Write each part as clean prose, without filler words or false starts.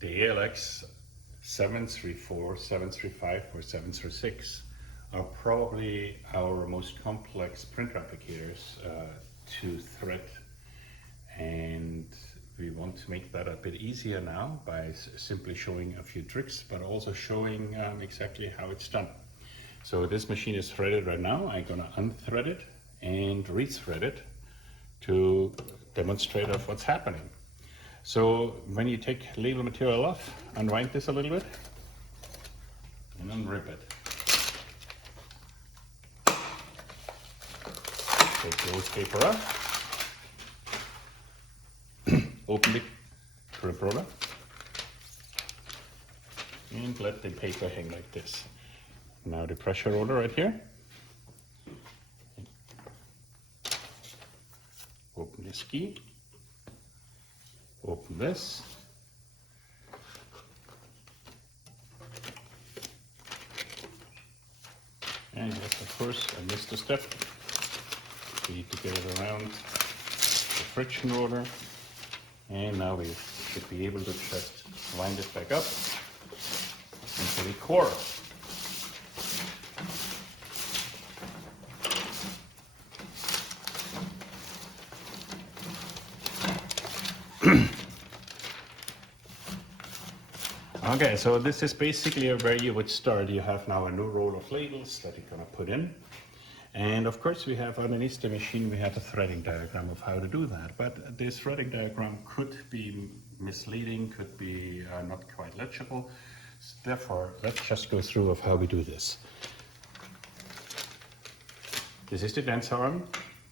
The ALX73, 735, or 736 are probably our most complex printer applicators to thread, and we want to make that a bit easier now by simply showing a few tricks, but also showing exactly how it's done. So this machine is threaded right now. I'm gonna unthread it and rethread it to demonstrate of what's happening. So when you take label material off, unwind this a little bit and unrip it. Take the old paper up, open the strip roller and let the paper hang like this. Now the pressure roller right here. Open this key. Open this. And yes, of course, I missed a step. We need to get it around the friction roller. And now we should be able to just wind it back up into the core. Okay, so this is basically where you would start. You have now a new roll of labels that you're gonna put in. And of course we have underneath the machine, we have a threading diagram of how to do that. But this threading diagram could be misleading, could be not quite legible. So therefore, let's just go through of how we do this. This is the dance arm,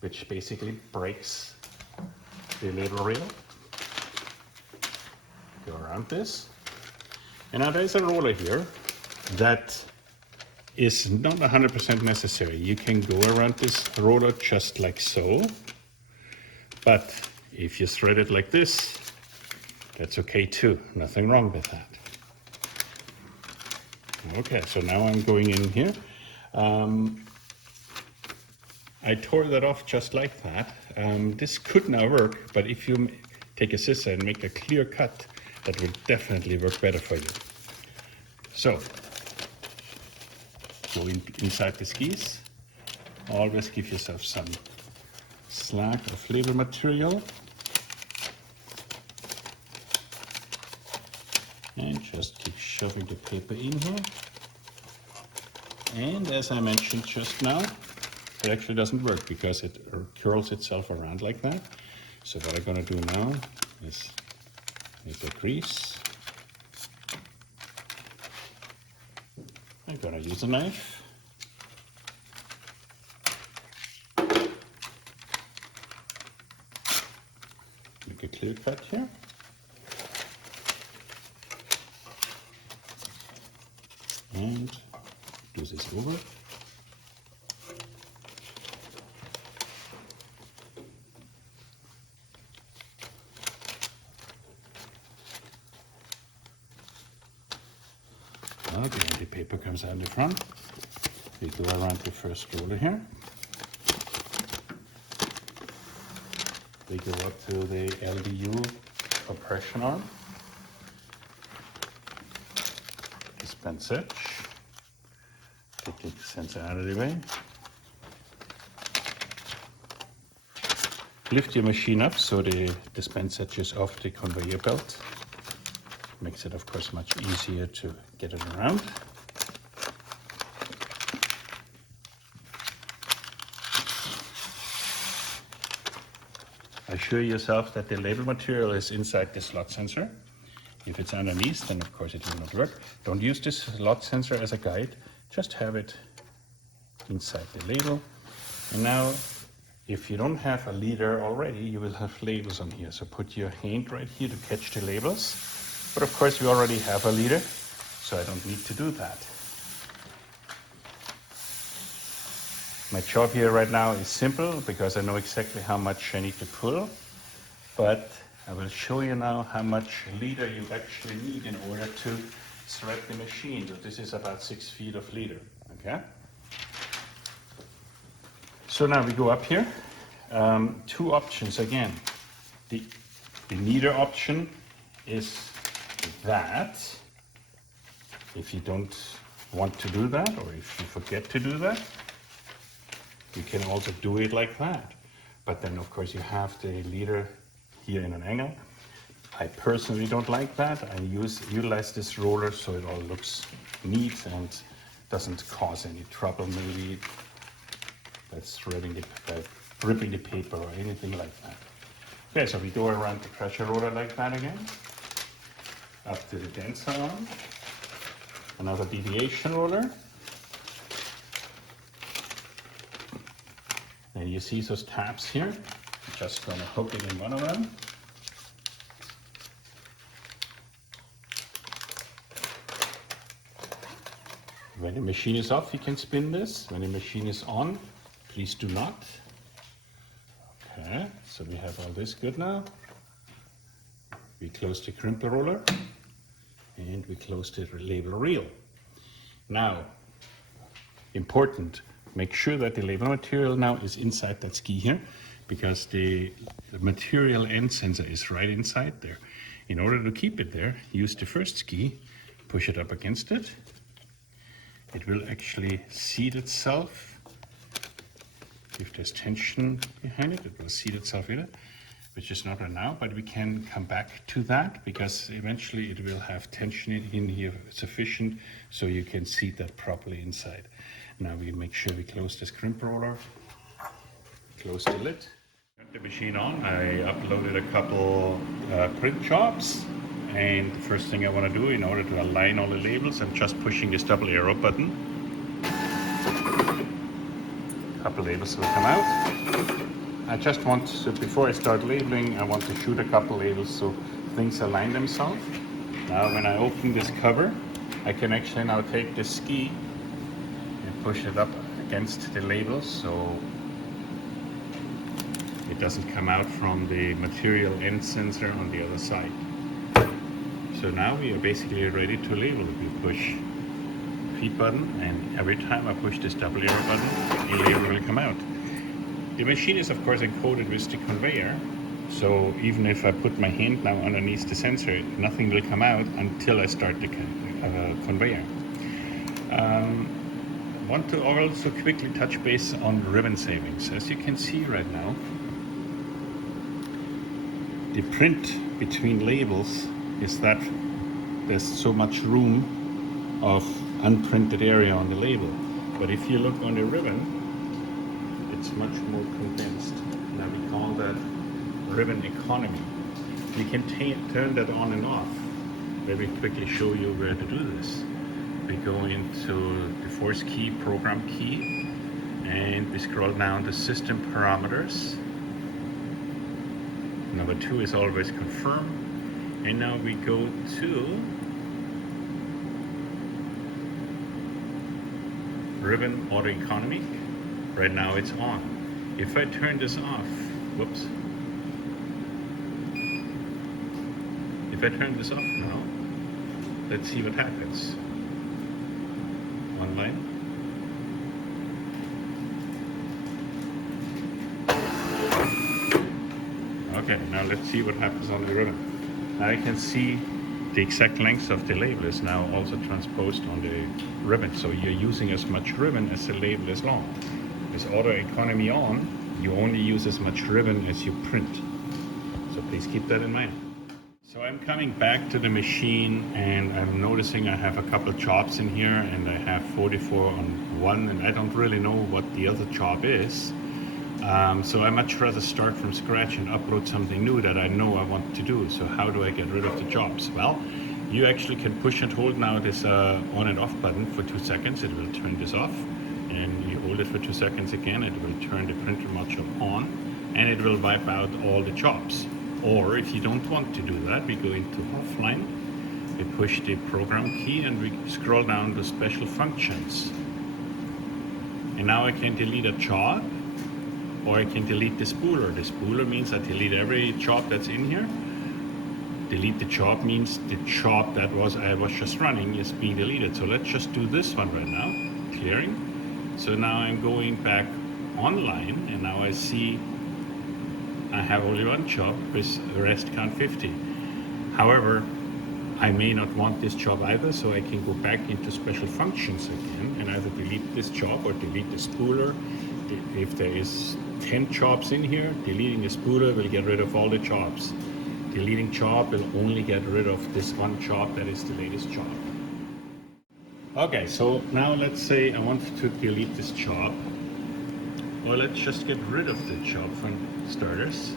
which basically breaks the label rail. Go around this. And now there's a roller here that is not 100% necessary. You can go around this roller just like so, but if you thread it like this, that's okay too. Nothing wrong with that. Okay, so now I'm going in here. I tore that off just like that. This could now work, but if you take a scissor and make a clear cut, that will definitely work better for you. So, go inside the skis. Always give yourself some slack of label material. And just keep shoving the paper in here. And as I mentioned just now, it actually doesn't work because it curls itself around like that. So what I'm gonna do now is with the grease, I'm gonna use a knife. Make a clear cut here. And do this over. Okay, the paper comes out in the front. We go around the first roller here. We go up to the LDU compression arm. Dispense edge. Take the sensor out of the way. Lift your machine up so the dispense edge is off the conveyor belt. Makes it, of course, much easier to get it around. Assure yourself that the label material is inside the slot sensor. If it's underneath, then of course it will not work. Don't use this slot sensor as a guide, just have it inside the label. And now, if you don't have a leader already, you will have labels on here. So put your hand right here to catch the labels. But of course we already have a leader, so I don't need to do that. My job here right now is simple because I know exactly how much I need to pull, but I will show you now how much leader you actually need in order to thread the machine. So this is about 6 feet of leader, okay? So now we go up here. Two options again. The leader option is that. If you don't want to do that, or if you forget to do that, you can also do it like that. But then of course you have the leader here in an angle. I personally don't like that. I utilize this roller so it all looks neat and doesn't cause any trouble. Maybe that's ripping the paper or anything like that. Okay, so we go around the pressure roller like that again. Up to the denser arm. Another deviation roller. And you see those tabs here. I'm just gonna hook it in one of them. When the machine is off, you can spin this. When the machine is on, please do not. Okay, so we have all this good now. We close the crimper roller and we close the label reel. Now, important, make sure that the label material now is inside that ski here, because the material end sensor is right inside there. In order to keep it there, use the first ski, push it up against it. It will actually seat itself. If there's tension behind it, it will seat itself in it, which is not right now, but we can come back to that because eventually it will have tension in here sufficient so you can seat that properly inside. Now we make sure we close this crimp roller, close the lid. Got the machine on. I uploaded a couple print jobs. And the first thing I want to do in order to align all the labels, I'm just pushing this double arrow button. A couple labels will come out. I just want to, before I start labeling, I want to shoot a couple labels so things align themselves. Now when I open this cover, I can actually now take the ski and push it up against the labels so it doesn't come out from the material end sensor on the other side. So now we are basically ready to label. We push feed button, and every time I push this double arrow button, a label will come out. The machine is of course encoded with the conveyor, so even if I put my hand now underneath the sensor, nothing will come out until I start the conveyor. Want to also quickly touch base on ribbon savings. As you can see right now, the print between labels is that there's so much room of unprinted area on the label. But if you look on the ribbon, it's much more condensed. Now we call that ribbon economy. You can turn that on and off. Let me quickly show you where to do this. We go into the force key, program key, and we scroll down to system parameters. Number 2 is always confirm. And now we go to ribbon auto economy. Right now it's on. If I turn this off, whoops. If I turn this off now, let's see what happens. One line. Okay, now let's see what happens on the ribbon. Now you can see the exact length of the label is now also transposed on the ribbon. So you're using as much ribbon as the label is long. With auto economy on, you only use as much ribbon as you print. So please keep that in mind. So I'm coming back to the machine and I'm noticing I have a couple jobs in here and I have 44 on one and I don't really know what the other job is. So I much rather start from scratch and upload something new that I know I want to do. So how do I get rid of the jobs? Well, you actually can push and hold now this on and off button for 2 seconds. It will turn this off, and you hold it for 2 seconds again. It will turn the printer module on, and it will wipe out all the jobs. Or if you don't want to do that, we go into offline. We push the program key and we scroll down to special functions. And now I can delete a job. Or I can delete the spooler. The spooler means I delete every job that's in here. Delete the job means the job that I was just running is being deleted. So let's just do this one right now, clearing. So now I'm going back online and now I see I have only one job with rest count 50. However, I may not want this job either, so I can go back into special functions again and either delete this job or delete the spooler. If there is 10 jobs in here, deleting the spooler will get rid of all the jobs. Deleting job will only get rid of this one job that is the latest job. Okay, so now let's say I want to delete this job. Well, let's just get rid of the job for starters.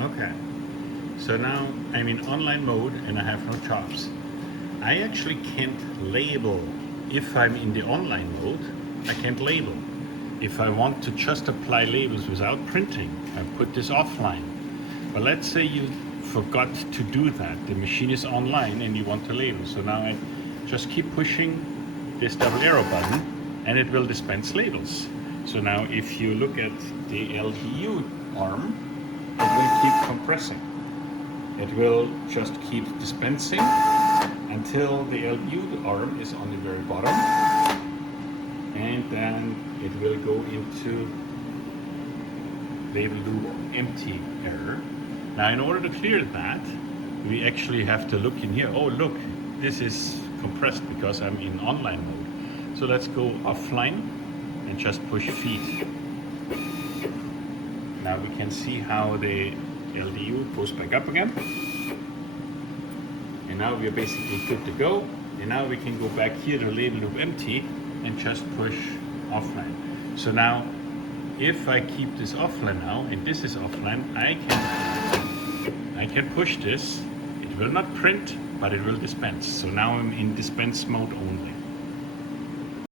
Okay, so now I'm in online mode and I have no jobs. I actually can't label. If I'm in the online mode, I can't label. If I want to just apply labels without printing, I put this offline. But let's say you forgot to do that. The machine is online and you want to label. So now I just keep pushing this double arrow button and it will dispense labels. So now if you look at the LDU arm, it will keep compressing. It will just keep dispensing until the LDU arm is on the very bottom, and then it will go into label loop empty error. Now in order to clear that, we actually have to look in here. Oh look, this is compressed because I'm in online mode. So let's go offline and just push feed. Now we can see how the LDU goes back up again. And now we're basically good to go. And now we can go back here to label loop empty and just push offline. So now if I keep this offline now and this is offline, I can push this. It will not print, but it will dispense. So now I'm in dispense mode only.